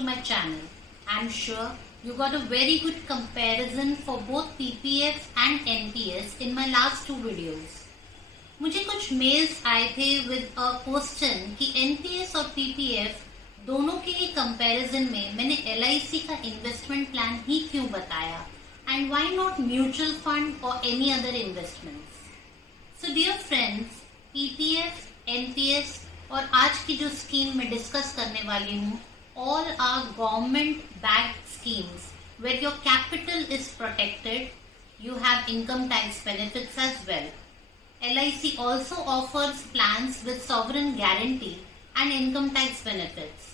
to my channel. I'm sure you got a very good comparison for both PPF and NPS in my last two videos. मुझे कुछ mails आए थे with a question कि NPS और PPF दोनों के ही comparison में मैंने LIC का इन्वेस्टमेंट प्लान ही क्यों बताया and why not mutual fund और any other investments. So dear friends, PPF, NPS और आज की जो स्कीम मैं डिस्कस करने वाली हूँ, all are government backed schemes where your capital is protected. You have income tax benefits as well. LIC also offers plans with sovereign guarantee and income tax benefits.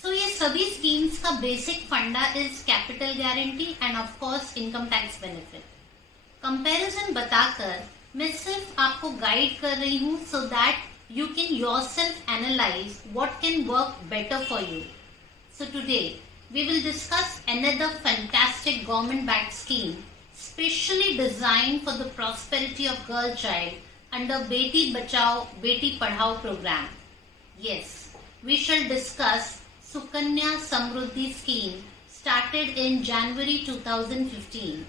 So ये सभी schemes का basic फंडा is capital guarantee end of course income tax benefit. Comparison बताकर मैं सिर्फ आपको guide कर रही हूँ so that you can yourself analyze what can work better for you. So today we will discuss another fantastic government backed scheme specially designed for the prosperity of girl child under Beti Bachao Beti Padhao program. Yes, we shall discuss Sukanya Samruddhi scheme started in January 2015.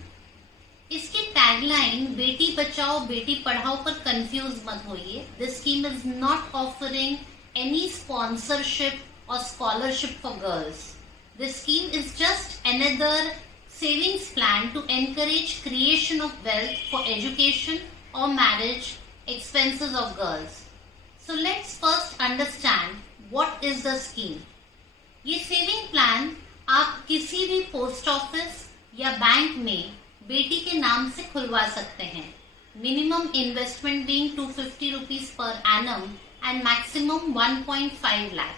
इसकी tagline Beti Bachao Beti Padhao पर confuse मत होइए. This scheme is not offering any sponsorship और scholarship for girls. This scheme is just another savings plan to encourage creation of wealth for education or marriage expenses of girls. So let's first understand what is the scheme. ये saving plan आप किसी भी post office या bank में बेटी के नाम से खुलवा सकते हैं. Minimum investment being 250 rupees per annum and maximum 1.5 lakh.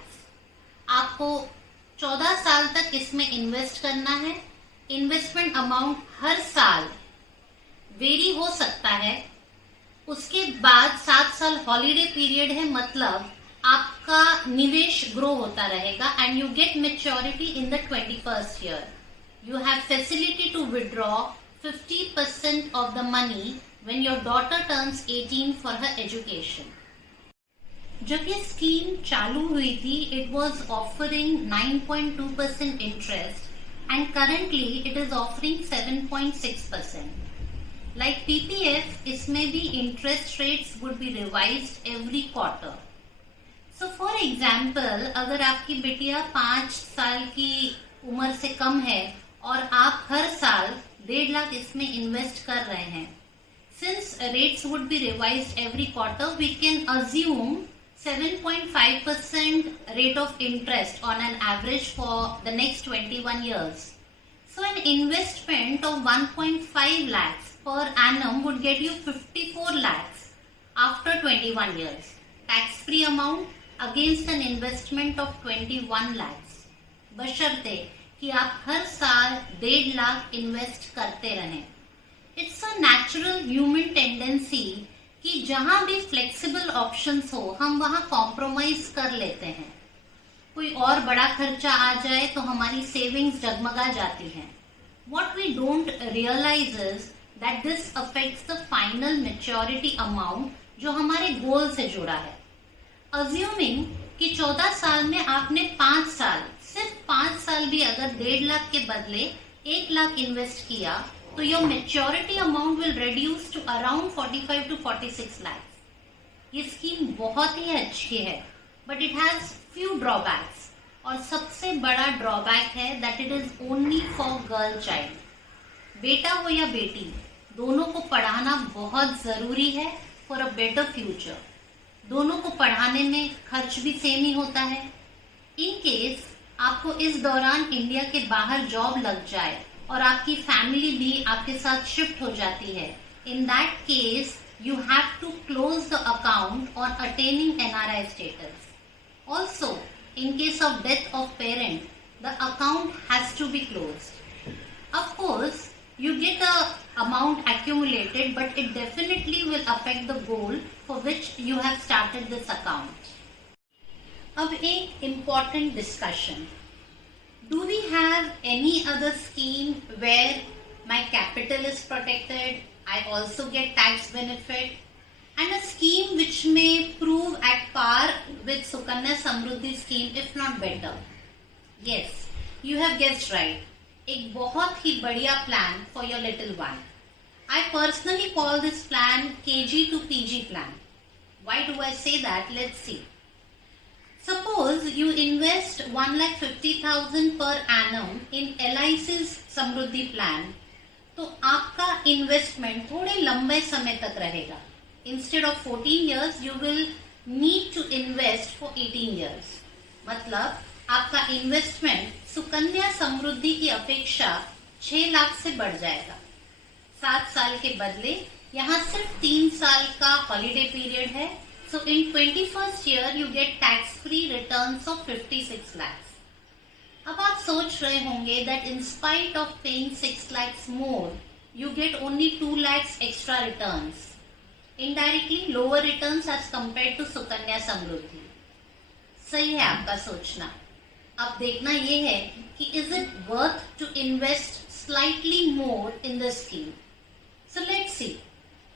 आपको 14 साल तक इसमें इन्वेस्ट करना है. इन्वेस्टमेंट अमाउंट हर साल वेरी हो सकता है. उसके बाद 7 साल हॉलीडे पीरियड है, मतलब आपका निवेश ग्रो होता रहेगा and you get maturity in the 21st year. You have facility to withdraw 50% of the money when your daughter turns 18 for her education. जब ये स्कीम चालू हुई थी, it was offering 9.2% interest and currently it is offering 7.6%. Like PPF, इसमें भी interest rates would be revised every quarter. So for example, अगर आपकी बिटिया 5 साल की उम्र से कम है और आप हर साल 1.5 लाख इसमें इन्वेस्ट कर रहे हैं, since rates would be revised every quarter, we can assume 7.5% rate of interest on an average for the next 21 years. So an investment of 1.5 lakhs per annum would get you 54 lakhs after 21 years. Tax free amount against an investment of 21 lakhs. बशर्ते कि आप हर साल 1.5 lakh invest करते रहें. It's a natural human tendency कि जहां भी flexible options हो हम वहां कॉम्प्रोमाइज कर लेते हैं. कोई और बड़ा खर्चा आ जाए तो हमारी सेविंग्स जगमगा जाती हैं. What we don't realize is that this affects the final maturity amount जो हमारे गोल से जुड़ा है. अज्यूमिंग कि 14 साल में आपने 5 साल, सिर्फ 5 साल भी अगर 1.5 लाख के बदले 1 लाख इन्वेस्ट किया तो your maturity amount will reduce to around 45 to 46 lakh. ये स्कीम बहुत ही अच्छी है but it has few drawbacks और सबसे बड़ा ड्रॉबैक है that it is only for girl child. बेटा हो या बेटी, दोनों को पढ़ाना बहुत जरूरी है फॉर अ बेटर फ्यूचर. दोनों को पढ़ाने में खर्च भी सेम ही होता है. इन केस आपको इस दौरान इंडिया के बाहर जॉब लग जाए और आपकी फैमिली भी आपके साथ शिफ्ट हो जाती है, in that case you have to close the account on attaining NRI status. Also in case of death of parent the account has to be closed. Of course you get a amount accumulated, but it definitely will affect the goal for which you have started this account. अब एक important discussion. Do we have any other scheme where my capital is protected, I also get tax benefit, and a scheme which may prove at par with Sukanya Samruddhi scheme if not better? Yes, you have guessed right. एक बहुत ही बढ़िया plan for your little one. I personally call this plan KG to PG plan. Why do I say that? Let's see. Suppose you invest 1,50,000 per annum in LIC's Samriddhi plan, तो आपका investment थोड़े लंबे समय तक रहेगा. Instead of 14 years, you will need to invest for 18 years. मतलब आपका investment Sukanya Samriddhi की अपेक्षा 6 लाख से बढ़ जाएगा. 7 साल के बदले यहाँ सिर्फ 3 साल का हॉलिडे पीरियड है. So in 21st year you get tax-free returns of 56 lakhs. अब आप सोच रहे होंगे that in spite of paying 6 lakhs more, you get only 2 lakhs extra returns. Indirectly lower returns as compared to Sukanya Samriddhi. सही है आपका सोचना. अब देखना ये है कि is it worth to invest slightly more in the scheme? So let's see.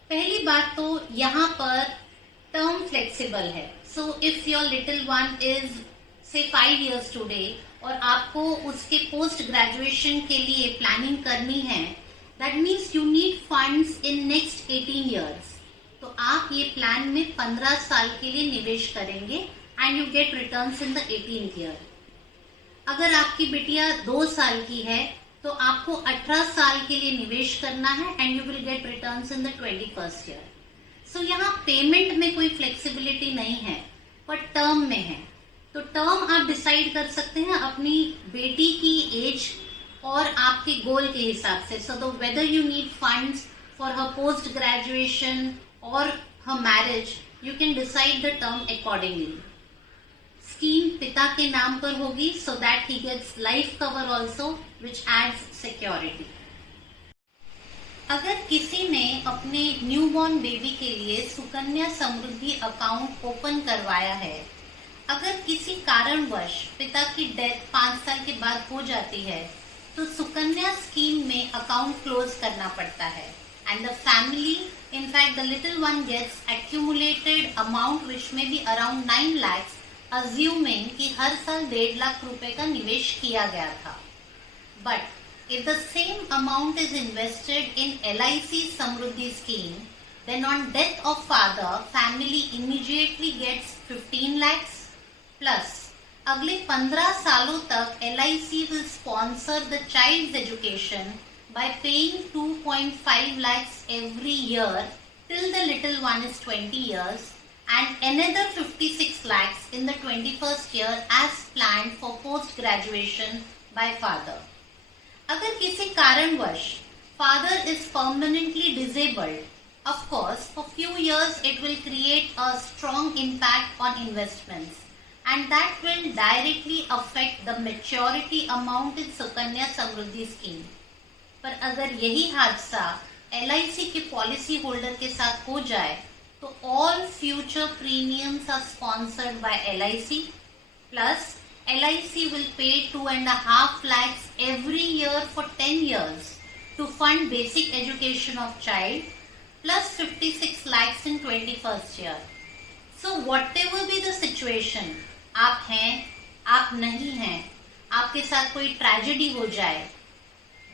पहली बात तो यहाँ पर टर्म फ्लेक्सिबल है. So if your little one is say 5 years today और आपको उसके पोस्ट ग्रेजुएशन के लिए प्लानिंग करनी है, that means you need funds in next 18 years. तो आप ये प्लान में 15 साल के लिए निवेश करेंगे and you get returns in the 18th year. अगर आपकी बिटिया 2 साल की है तो आपको 18 साल के लिए निवेश करना है and you will get returns in the 21st year. So यहाँ पेमेंट में कोई फ्लेक्सिबिलिटी नहीं है, पर टर्म में है. तो टर्म आप डिसाइड कर सकते हैं अपनी बेटी की एज और आपके गोल के हिसाब से. So whether you need funds for her post graduation or her marriage, you can decide the term accordingly. Scheme पिता के नाम पर होगी so that he gets life cover also, which adds security. अगर किसी ने अपने न्यूबॉर्न बेबी के लिए सुकन्या समृद्धि अकाउंट ओपन करवाया है, अगर किसी कारणवश पिता की डेथ 5 साल के बाद हो जाती है, तो सुकन्या स्कीम में अकाउंट क्लोज करना पड़ता है. And the family, in fact the little one gets accumulated amount which may be around 9 lakhs, assuming कि हर साल 1.5 लाख रुपए का निवेश किया गया था. But if the same amount is invested in LIC Samriddhi scheme, then on death of father, family immediately gets 15 lakhs plus अगले 15 सालों तक LIC will sponsor the child's education by paying 2.5 lakhs every year till the little one is 20 years and another 56 lakhs in the 21st year as planned for post graduation by father. अगर किसी कारणवश father is permanently disabled, of course for few years it will create a strong impact on investments and that will directly affect the maturity amount in Sukanya Samruddhi scheme. पर अगर यही हादसा LIC के policy holder के साथ हो जाए तो all future premiums are sponsored by LIC plus LIC will pay 2.5 lakhs every year for 10 years to fund basic education of child plus 56 lakhs in 21st year. So whatever be the situation, आप हैं, आप नहीं हैं, आपके साथ कोई tragedy हो जाए,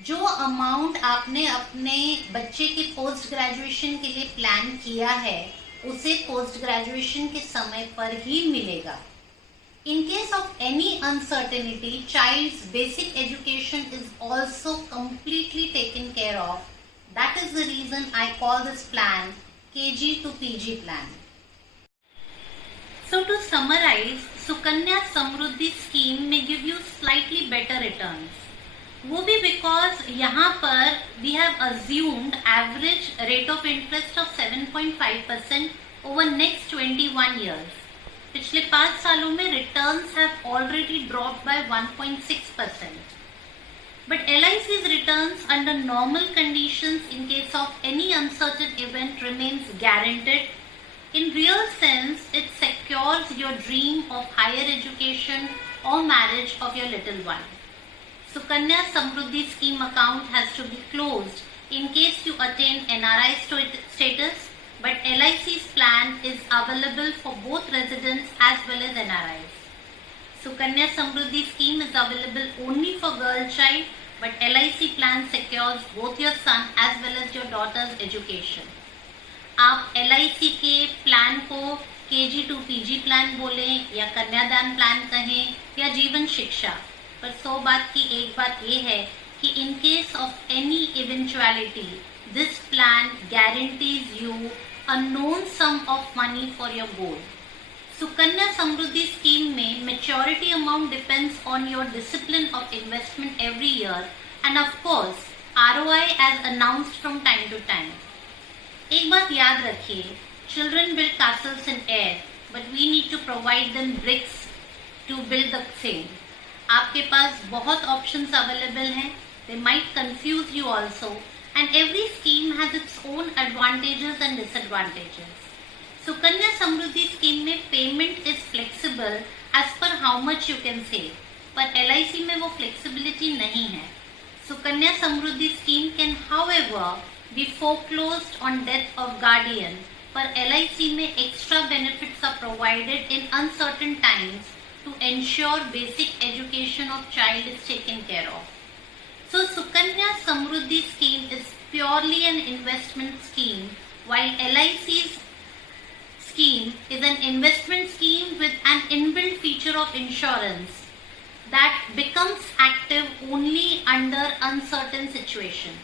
जो अमाउंट आपने अपने बच्चे के पोस्ट ग्रेजुएशन के लिए प्लान किया है उसे पोस्ट ग्रेजुएशन के समय पर ही मिलेगा. In case of any uncertainty, child's basic education is also completely taken care of. That is the reason I call this plan KG to PG plan. So to summarize, Sukanya Samruddhi scheme may give you slightly better returns. वो भी because यहाँ पर we have assumed average rate of interest of 7.5% over next 21 years. पिछले 5 सालों में returns have already dropped by 1.6%. But LIC's returns under normal conditions in case of any uncertain event remains guaranteed. In real sense, it secures your dream of higher education or marriage of your little one. Sukanya Samruddhi scheme account has to be closed in case you attain NRI status, but LIC's plan is available for both residents as well as NRIs. Sukanya Samruddhi scheme is available only for girl child, but LIC plan secures both your son as well as your daughter's education. आप LIC के plan को KG to PG plan बोलें या कन्यादान plan कहें या जीवन शिक्षा, पर 100 बात की एक बात ये है कि in case of any eventuality, this plan guarantees you a known sum of money for your goal. Sukanya Samruddhi scheme में maturity amount depends on your discipline of investment every year and of course ROI as announced from time to time. एक बात याद रखिए, children build castles in air, but we need to provide them bricks to build the same. आपके पास बहुत options available हैं, they might confuse you also, and every scheme has its own advantages and disadvantages. Sukanya Samruddhi scheme में payment is flexible as per how much you can save, पर LIC में वो flexibility नहीं है. Sukanya Samruddhi scheme can however be foreclosed on death of guardian, पर LIC में extra benefits are provided in uncertain times to ensure basic education of child is taken care of. So Sukanya Samruddhi scheme is purely an investment scheme, while LIC's scheme is an investment scheme with an inbuilt feature of insurance that becomes active only under uncertain situation.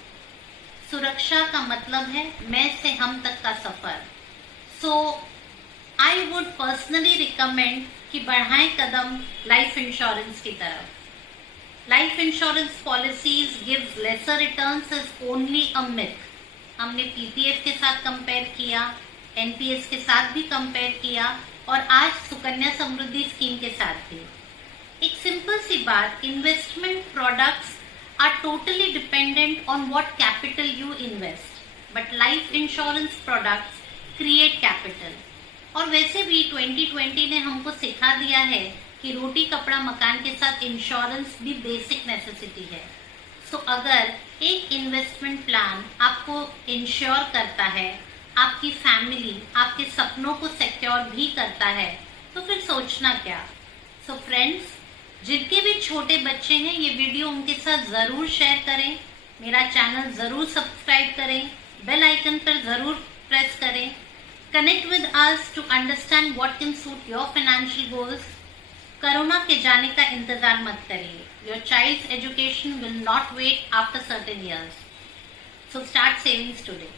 सुरक्षा का मतलब है मैं से हम तक का सफर. So I would personally recommend कि बढ़ाएं कदम लाइफ इंश्योरेंस की तरफ. Life insurance policies gives lesser returns is only a myth. हमने PPF के साथ कंपेयर किया, NPS के साथ भी कंपेयर किया और आज सुकन्या समृद्धि स्कीम के साथ भी. एक सिंपल सी बात, investment products are totally dependent on what capital you invest, but life insurance products create capital. और वैसे भी 2020 ने हमको सिखा दिया है कि रोटी कपड़ा मकान के साथ इंश्योरेंस भी बेसिक नेसेसिटी है. सो अगर एक इन्वेस्टमेंट प्लान आपको इंश्योर करता है, आपकी फैमिली, आपके सपनों को सिक्योर भी करता है, तो फिर सोचना क्या. सो फ्रेंड्स, जिनके भी छोटे बच्चे हैं ये वीडियो उनके साथ ज़रूर शेयर करें, मेरा चैनल ज़रूर सब्सक्राइब करें, बेल आइकन पर ज़रूर प्रेस करें. Connect with us to understand what can suit your financial goals. Corona के जाने का इंतजार मत करिए. Your child's education will not wait after certain years. So start savings today.